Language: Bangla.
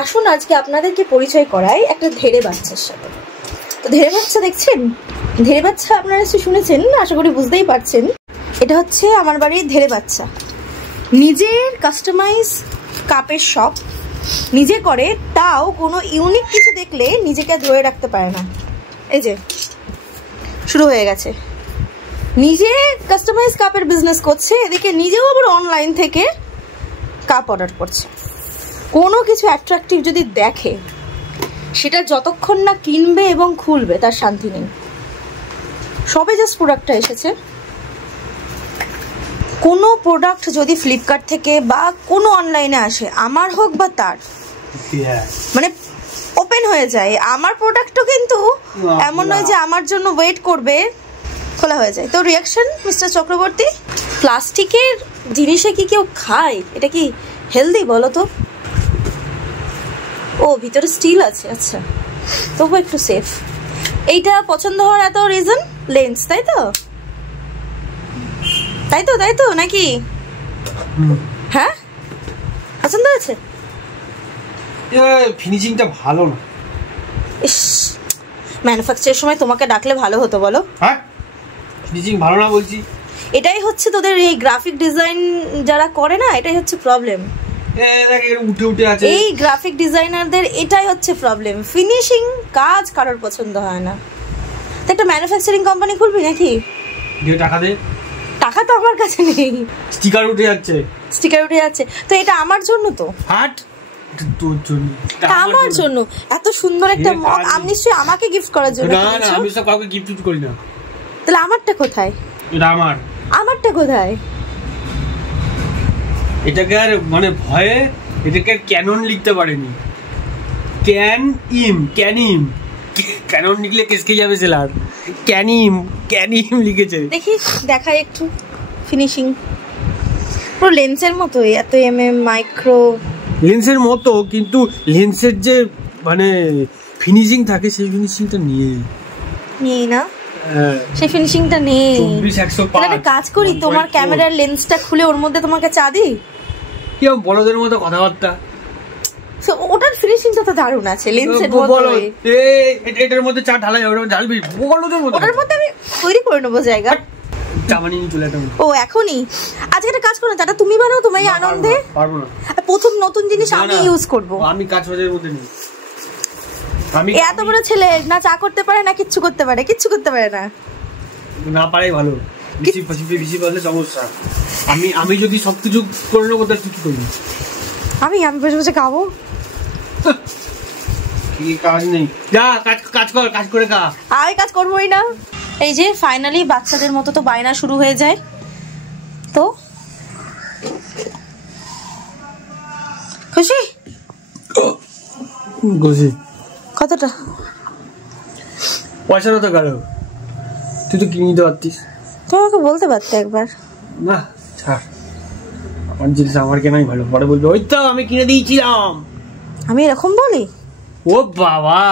আসুন আজকে আপনাদেরকে পরিচয় করাই একটা ধেড়ে বাচ্চার সাথে। তো ধেড়ে বাচ্চা দেখছেন, ধেড়ে বাচ্চা আপনারা শুনেছেন, আশা করি বুঝতেই পারছেন। এটা হচ্ছে আমার বাড়ির ধেড়ে বাচ্চা। নিজের কাস্টমাইজ কাপের শপ নিজে করে, তাও কোনো ইউনিক কিছু দেখলে নিজেকে ধরে রাখতে পারে না। এই যে শুরু হয়ে গেছে, নিজে কাস্টমাইজ কাপের বিজনেস করছে, এদিকে নিজেও আবার অনলাইন থেকে কাপ অর্ডার করছে। কোনো কিছু অ্যাট্রাকটিভ যদি দেখে, সেটা যতক্ষণ না কিনবে এবং খুলবে তার শান্তি নেই। সবে জাস্ট প্রোডাক্টটা এসেছে। কোনো প্রোডাক্ট যদি ফ্লিপকার্ট থেকে বা কোনো অনলাইনে আসে, আমার হোক বা তার, মানে ওপেন হয়ে যায়। আমার প্রোডাক্টও কিন্তু এমন নয় যে আমার জন্য ওয়েট করবে, খোলা হয়ে যায়। তো রিয়াকশন মিস্টার চক্রবর্তী, প্লাস্টিকের জিনিসে কি কেউ খায়? এটা কি হেলদি বলো তো? ও ভিতরে স্টিল আছে, আচ্ছা তবু একটু সেফ। এইটা পছন্দ হওয়ার এত রিজন লেন্স, তাই তো? তাই তো তাই তো নাকি? হ্যাঁ পছন্দ হয়েছে। ফিনিশিংটা ভালো না। ইস, ম্যানুফ্যাকচারের সময় তোমাকে ডাকলে ভালো হতো বলো। হ্যাঁ ফিনিশিং ভালো না বলছি। এটাই হচ্ছে তোদের এই গ্রাফিক ডিজাইন যারা করে না, এটাই হচ্ছে প্রবলেম। উঠে উঠে আছে এই গ্রাফিক ডিজাইনারদের এটাই হচ্ছে প্রবলেম, ফিনিশিং কাজ কারোর পছন্দ হয় না। তো একটা ম্যানুফ্যাকচারিং কোম্পানি খুলবি নাকি? দিয়ে টাকা দে। টাকা তো আমার কাছে নেই। স্টিকার উঠে যাচ্ছে, স্টিকার উঠে যাচ্ছে। তো এটা আমার জন্য তো। হাট তোর জন্য, আমার জন্য এত সুন্দর একটা মগ আমি নিশ্চয়ই আমাকে গিফট করার জন্য। না না, আমি সব কাউকে গিফট করি না। তাহলে আমারটা কোথায়? এটা আমার। আমারটা কোথায়? এটাকে আর মানে ভয়ে এটাকে ক্যানন লিখতে পারেনি। ক্যানন লিখলে কেসকে যাবে সেলার। ক্যানিম লিখেছে। দেখি দেখাই একটু ফিনিশিং। পুরো লেন্সের মতোই, এত মাইক্রো লেন্সের মতো, কিন্তু লেন্সের যে মানে ফিনিশিং থাকে সেই ফিনিশিংটা নেই না। সেই ফিনিশিংটা নেই। 24-105 একটা কাজ করি, তোমার ক্যামেরার লেন্সটা খুলে ওর মধ্যে তোমাকে চা দিই। কি বলদের মতো কথাবার্তা। ওটার ফিনিশিংটা তো দারুণ আছে লেন্সের মধ্যে। এটার মধ্যে চা ঢালাই হবে, ঢালবি বলদের মতো। ওটার মধ্যে আমি তৈরি করে নেবো জায়গা। চামানি চলে যেতাম। ও এখনই? আজকে একটা কাজ করো, চাটা তুমি বানাও, তোমার আনন্দে। পারবো না। প্রথম নতুন জিনিস আমি ইউজ করব। আমি কাজ বাজের মধ্যে নেই। আমি এত বড় ছেলে না চা করতে পারে না কিচ্ছু করতে পারে, কিচ্ছু করতে পারে না। না পারে ভালো, বেশি বললে সমস্যা। আমি যদি সবকিছু করে নেবো তার কি করবি? আমি বসে বসে খাবো। কি কাজ নেই, যা কাজ কর, কাজ করে খা। আমি কাজ করবোই না। এই যে ফাইনালি বাচ্চাদের মতো তো বায়না শুরু হয়ে যায়। তো খুশি? খুশি। কতটা? পয়সাটা তো গেল, তুই তো কিনে নিতে পারতিস। তোমাকে বলতে পারতে একবার। না ছাড়, আমার জিনিস আমার কেনাই ভালো। পরে বলবে ওই তো আমি কিনে দিয়েছিলাম। আমি এরকম বলি? ও বাবা।